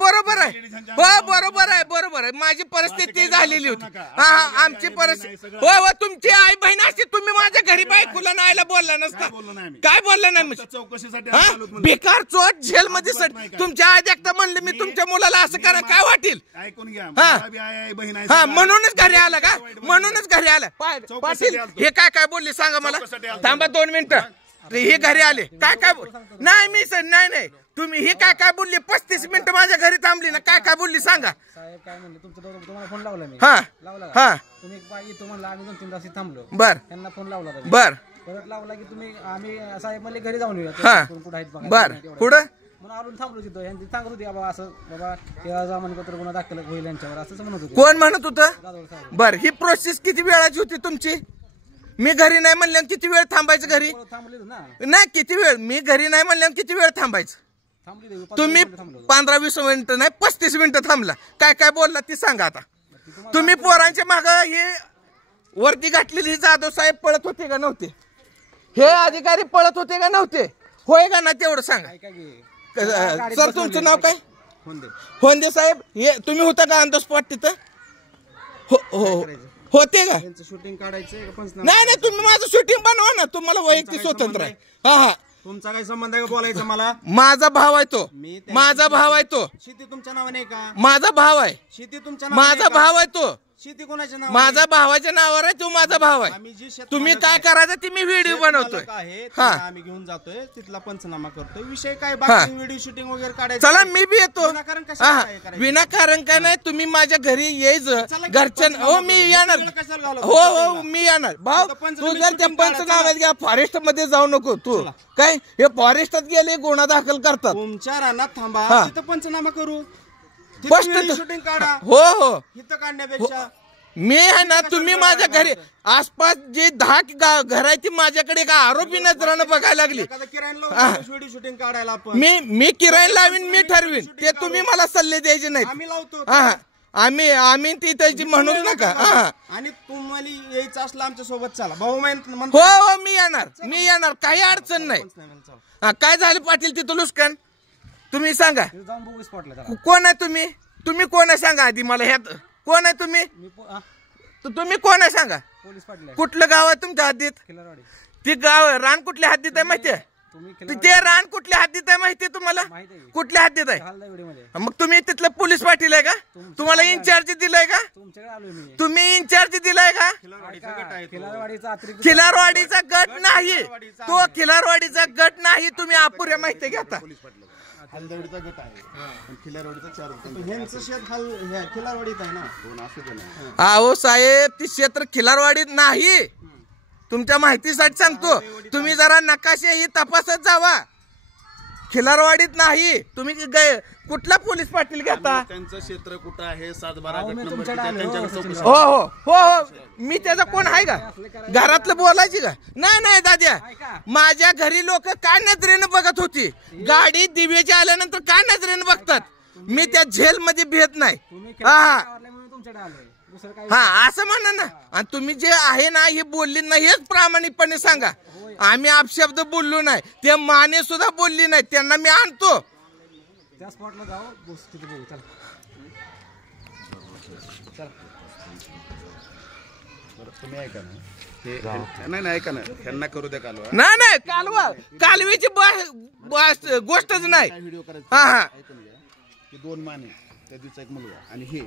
बरोबर आहे, हो बरोबर आहे, बरोबर आहे. माझी परिस्थिती झालेली होती. हा आमची परिस्थिती, हो हो तुमची आई बहीण असती तुम्ही माझ्या घरी बायकोला नाहीला बोलला नसता. काय बोलला नाही चौकशीसाठी बेकार चोट जेल मध्ये तुमच्या आई देखता म्हणले मी तुमच्या मुलाला असं करा काय वाटेल. ऐकून घ्या, हा म्हणूनच घरी आला का, म्हणूनच घरी आला. पाटील हे काय काय बोलले सांगा मला. थांबा 2 मिनिटं. हे घरी आले काय काय नाही मी सर नाही नाही तुम्ही हे काय काय बोलली. 35 मिनिटं माझ्या घरी थांबली ना. काय काय बोलली सांगा. साहेब काय म्हणले तुम्हाला फोन लावला मी. हा लावला तुम्ही येतो म्हणला आम्ही 2-3 तास थांबलो. बर त्यांना फोन लावला बर परत लावला की तुम्ही आम्ही साहेब म्हणले घरी जाऊन येऊया. कुठं आहेत बघा. बर पुढं म्हणून आलो थांबलो तिथं. यांची सांगत होती बाबा असं बाबा हे जामीनपत्र गुन्हा दाखल होईल यांच्यावर असं म्हणत होते. कोण म्हणत होतं. बर ही प्रोसेस किती वेळाची होती तुमची. मी घरी नाही म्हणल्यावर किती वेळ थांबायचं घरी. नाही किती वेळ मी घरी नाही म्हणल्यावर किती वेळ थांबायचं. तुम्ही 15-20 मिनिटं नाही 35 मिनिटं थांबला. काय काय बोलला ती सांगा आता. तुम्ही पोरांच्या माग हे वर्दी घातलेली जाधव साहेब पळत होते का नव्हते. हे अधिकारी पळत होते का नव्हते. होय का ना तेवढं सांगा. सर तुमचं नाव काय. होंदे साहेब. हे तुम्ही होता का ऑन द स्पॉट तिथं. हो होते का. शूटिंग काढायचं नाही नाही तुम्ही माझं शूटिंग बनवा ना. तुम्हाला वैयक्तिक स्वतंत्र आहे. हा तुमचा काय संबंध आहे का बोलायचं मला. माझा भाव आहे तो. माझा भाव आहे तो. शेती तुमच्या नावाने का. माझा भाव आहे. शेती तुमच्या माझा भाव आहे तो. शेती कोणाच्या नावावर. माझा भावाच्या नावावर आहे तो. माझा भाव आहे. तुम्ही काय करायचं ती मी व्हिडिओ बनवतोय. आम्ही घेऊन जातोय तिथला पंचनामा करतोय. विषय काय बाकी व्हिडिओ शूटिंग वगैरे काढायचं. चला मी बी येतो. विनाकारण काय नाही. तुम्ही माझ्या घरी यायचं घरच्या. हो मी येणार. हो हो मी येणार. भाऊ तू जर त्या पंचनाम्यात घ्या फॉरेस्ट मध्ये जाऊ नको तू. काय हे फॉरेस्टात गेले गुन्हा दाखल करतात. तुमच्या रानात थांबा तिथं पंचनामा करू. शूटिंग काढा. हो हो इथं काढण्यापेक्षा मी आहे ना. तुम्ही माझ्या घरी आसपास जे 10 घर आहे ती माझ्याकडे का आरोपी नजरानं बघायला लागली. व्हिडिओ शूटिंग काढायला आपण मी किराया लावीन मी ठरवीन ते. तुम्ही मला सल्ले द्यायचे नाही. आम्ही लावतो. आम्ही ती त्याची म्हणूच नका. आणि तुम्हाला यायचं असलं आमच्या सोबत चला भाऊ. हो हो मी येणार काही अडचण नाही. काय झालं पाटील तिथं लुस्कान तुम्ही सांगा. कोण आहे तुम्ही. तुम्ही कोण आहे सांगा आधी मला. ह्यात कोण आहे तुम्ही. तुम्ही कोण आहे सांगा. पोलीस पाटील. कुठलं गाव आहे तुमच्या हद्दीत. ती गाव रान कुठल्या हद्दीत आहे माहितीये. ते रान कुठल्या हद्दीत आहे माहितीये तुम्हाला. कुठल्या हद्दीत आहे. मग तुम्ही तिथलं पोलीस पाटील आहे का. तुम्हाला इन्चार्ज दिलाय का. तुम्ही इन्चार्ज दिलाय का. खिलारवाडीचा गट नाही तो. खिलारवाडीचा गट नाही. तुम्ही अपुऱ्या माहिती घेता. हलदवडीचा गट आहे. खिलारवाडीचा 4 ह्यांचं शेत खिलारवाडीत आहे ना. अहो साहेब ती क्षेत्र खिलारवाडीत नाही. तुमच्या माहितीसाठी सांगतो. तुम्ही जरा नकाशे ही तपासत जावा. खिलारवाडीत नाही. तुम्ही कुठला पोलीस पाटील घेता. त्यांचं क्षेत्र कुठं आहे 7-12 हो हो हो हो मी त्याचा कोण आहे का. घरातलं बोलायची का. नाही नाही दाद्या माझ्या घरी लोक काय नजरेनं बघत होती. गाडी दिव्याची आल्यानंतर काय नजरेनं बघतात. मी त्या झेल मध्ये भेट नाही. हा असं म्हणा ना. आणि तुम्ही जे आहे ना हे बोलली नाही हेच प्रामाणिकपणे सांगा. आम्ही अपशब्द बोललो नाही. ते माने सुद्धा बोलली नाही. त्यांना मी आणतो. त्या स्पॉटला जाऊ. तुम्ही ऐका ना. नाही ऐका ना. त्यांना करू द्या कालवा. नाही नाही कालवा कालवीची गोष्टच नाही. व्हिडिओ ऐकून घ्या की 2 माने त्या दिवसा एक मुलगा आणि हे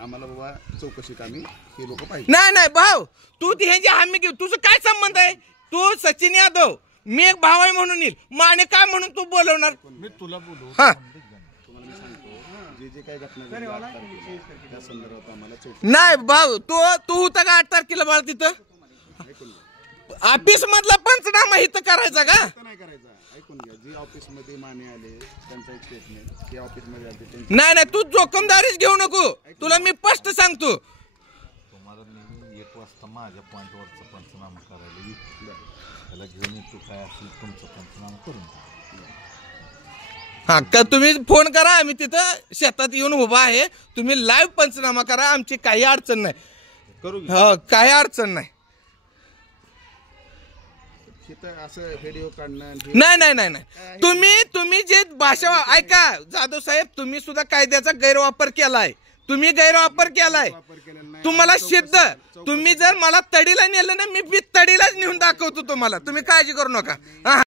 आम्हाला बाबा चौकशी कामी हे लोक पाहिजे. नाही नाही भाऊ तू ह्याची हमी घेऊ. तुझं काय संबंध आहे. तू सचिन यादव मी एक भाव आहे म्हणून येईल. माने काय म्हणून तू बोलवणार. मी तुला बोलू. हा तुम्हाला मी सांगतो जे काय घटना त्या संदर्भात आम्हाला चौकशी. नाही भाऊ तू होता का 8 तारखेला बाळ तिथं. ऑफिस मधला पंचनामा इथं करायचा का. नाही करायचा. ऐकून घ्या. जे ऑफिस मध्ये माने आले त्यांचा एक स्टेटमेंट ते ऑफिस मध्ये आले. नाही नाही तू जोखमदारीच घेऊ नको. तुला मी स्पष्ट सांगतो. तुम्हाला नेहमी 1 वाजता माझ्या पॉईंटवरचा पंचनामा करायला त्याला घेऊन येतो. काय असेल तुमचं पंचनामा करून. हा का तुम्ही फोन करा. आम्ही तिथं शेतात येऊन उभा आहे. तुम्ही लाईव्ह पंचनामा करा. आमची काही अडचण नाही. करू काही अडचण नाही. तिथं असं व्हिडिओ काढणं आणि हे नाही नाही नाही नाही तुम्ही जे भाषा ऐका जाधव साहेब, तुम्ही सुद्धा कायद्याचा गैरवापर केलाय. तुम्ही गैरवापर केलाय. वापर केलेला नाही. तुम्हाला सिद्ध, तुम्ही जर मला तडीला नेलं ना, मी तडीलाच नेऊन दाखवतो तुम्हाला. तुम्ही काळजी करू नका.